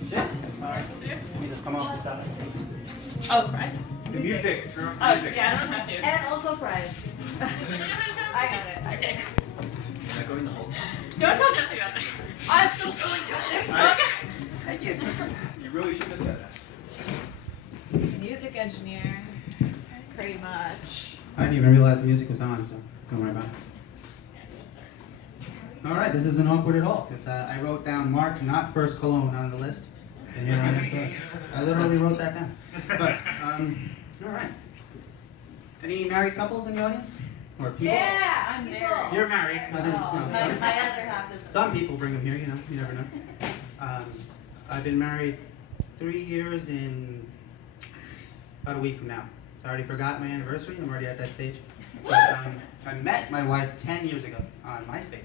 Shit. You just come off the side. Oh, fries? The music. Turn off the Oh, music. yeah, I don't have to. And also fries. I got it. Okay. Am I going the whole time? Don't tell Jesse about this. I'm still telling Jesse. I- Okay. Thank you. You really shouldn't have said that. Music engineer. Pretty much. I didn't even realize the music was on, so don't worry about it. All right, this isn't awkward at all, because I wrote down Mark, not first cologne on the list, and here I am first. I literally wrote that down. But, all right. Any married couples in the audience? Or people? Yeah, I'm married. You're married. I didn't, Oh, no. my other half is. Some people bring them here, you know, you never know. I've been married 3 years in about a week from now. So I already forgot my anniversary, I'm already at that stage. But I met my wife 10 years ago on MySpace.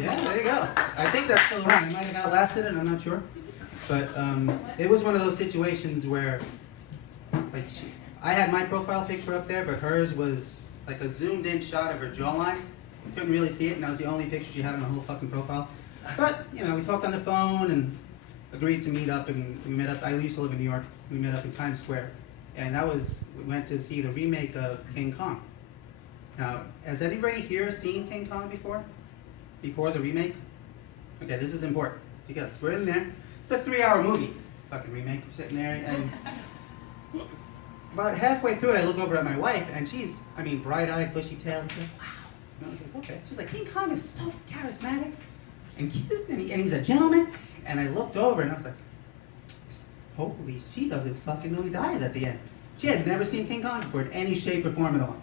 Yeah, there you go. I think that's still around. It might have outlasted it, I'm not sure. But it was one of those situations where, like, I had my profile picture up there, but hers was like a zoomed in shot of her jawline. Couldn't really see it, and that was the only picture she had on the whole fucking profile. But, you know, we talked on the phone and agreed to meet up, and we met up. I used to live in New York. We met up in Times Square. And we went to see the remake of King Kong. Now, has anybody here seen King Kong before? Before the remake? Okay, this is important, because we're in there. It's a 3-hour movie, fucking remake. We're sitting there, and about halfway through it, I look over at my wife, and she's, I mean, bright-eyed, bushy-tailed. She's like, wow. And I was like, okay. She's like, King Kong is so charismatic and cute, and he's a gentleman. And I looked over, and I was like, holy, she doesn't fucking know he dies at the end. She had never seen King Kong before in any shape or form at all.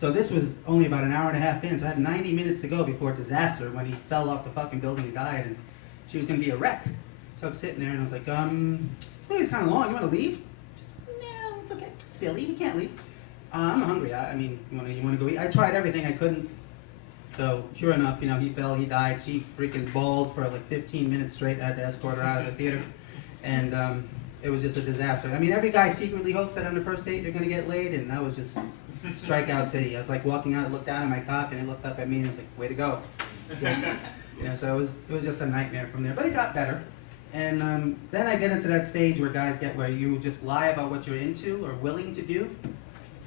So this was only about an hour and a half in, so I had 90 minutes to go before disaster when he fell off the fucking building and died, and she was going to be a wreck. So I'm sitting there, and I was like, this movie's kind of long. You want to leave? She's like, no, it's okay. Silly, you can't leave. I'm hungry. I mean, you want to go eat? I tried everything. I couldn't. So sure enough, you know, he fell, he died. She freaking bawled for like 15 minutes straight. I had to escort her out of the theater. And it was just a disaster. I mean, every guy secretly hopes that on the first date they're going to get laid, and that was just strikeout city. I was like walking out, I looked down at my cock, and he looked up at me and was like, way to go. You know, so it was just a nightmare from there. But it got better. And then I get into that stage where guys get where you just lie about what you're into or willing to do.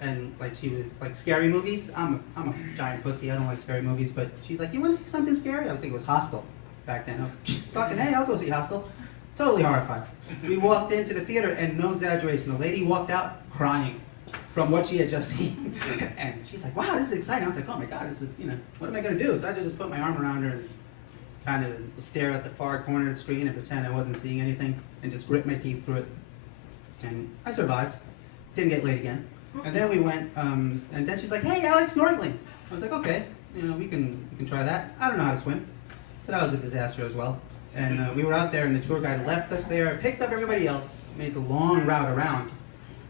And like she was like scary movies. I'm a giant pussy. I don't like scary movies. But she's like, you want to see something scary? I think it was Hostel back then. I was like, fucking hey, I'll go see Hostel. Totally horrified. We walked into the theater, and no exaggeration, the lady walked out crying from what she had just seen. And she's like, wow, this is exciting. I was like, oh my God, this is, you know, what am I going to do? So I just put my arm around her and kind of stare at the far corner of the screen and pretend I wasn't seeing anything and just grit my teeth through it. And I survived. Didn't get laid again. And then we went, and then she's like, hey, I like snorkeling. I was like, okay, you know, we can try that. I don't know how to swim. So that was a disaster as well. And we were out there, and the tour guide left us there, picked up everybody else, made the long route around.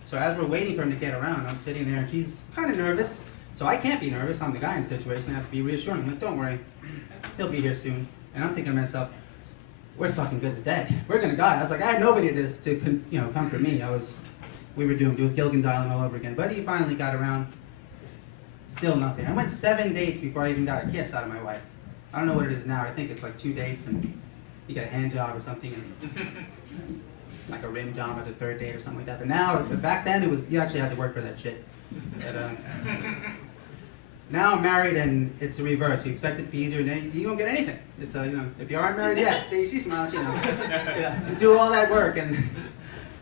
So as we're waiting for him to get around, I'm sitting there, and she's kind of nervous. So I can't be nervous. I'm the guy in the situation. I have to be reassuring. I'm like, don't worry. He'll be here soon. And I'm thinking to myself, we're fucking good as dead. We're going to die. I was like, I had nobody to you know, comfort me. We were doomed. It was Gilligan's Island all over again. But he finally got around. Still nothing. I went 7 dates before I even got a kiss out of my wife. I don't know what it is now. I think it's like 2 dates, and you get a hand job or something, and like a rim job at the 3rd date or something like that. But now, back then, it was you actually had to work for that shit. But, now I'm married, and it's the reverse. You expect it to be easier, and then you don't get anything. It's you know, if you aren't married yet, see, she smiles, you know. Yeah, you do all that work, and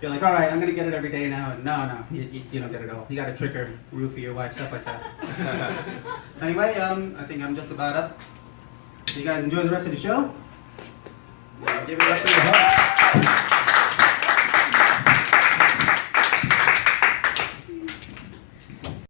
you're like, all right, I'm gonna get it every day now. And no, you don't get it all. You got to trick her, roofie your wife, stuff like that. Anyway, I think I'm just about up. You guys enjoy the rest of the show? Yeah, give it up for your heart.